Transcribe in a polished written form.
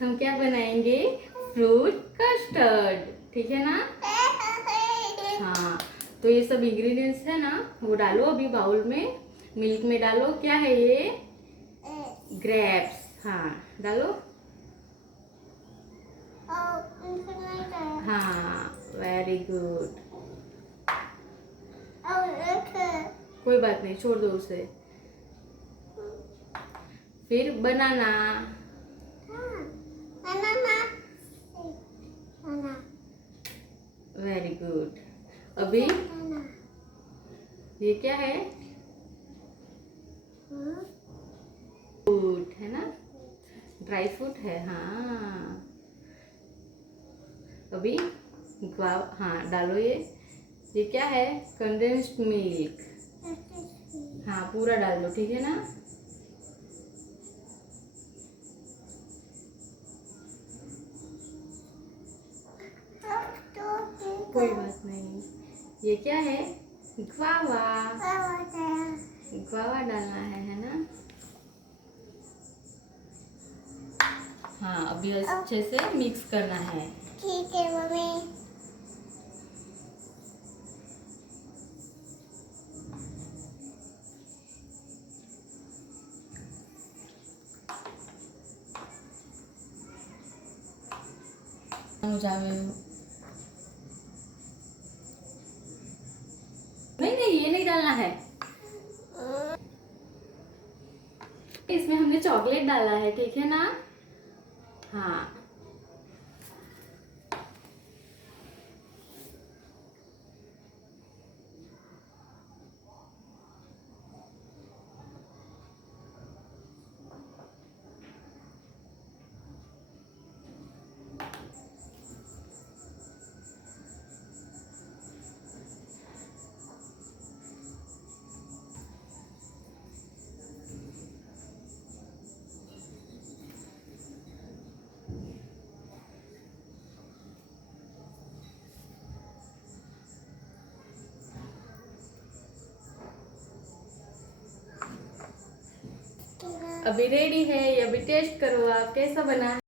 हम क्या बनाएंगे? फ्रूट कस्टर्ड, ठीक है ना? हाँ, तो ये सब इंग्रेडिएंट्स है ना, वो डालो अभी बाउल में, मिल्क में डालो। क्या है ये? ग्रेप्स। हाँ, डालो। हाँ, वेरी गुड। कोई बात नहीं, छोड़ दो उसे। फिर बनाना। Very good. अभी ये क्या है? फ्रूट है ना, ड्राई फ्रूट है। हाँ, अभी हाँ डालो ये क्या है? Condensed milk. हाँ, पूरा डाल दो, ठीक है ना? कोई बात नहीं। ये क्या है? ग्वावा। ग्वावा डालना है ना? हाँ, अभी अच्छे से मिक्स करना है। ठीक है मम्मी। नहीं नहीं, ये नहीं डालना है। इसमें हमने चॉकलेट डाला है, ठीक है ना? हाँ, अभी रेडी है। ये अभी टेस्ट करो आप, कैसा बना है?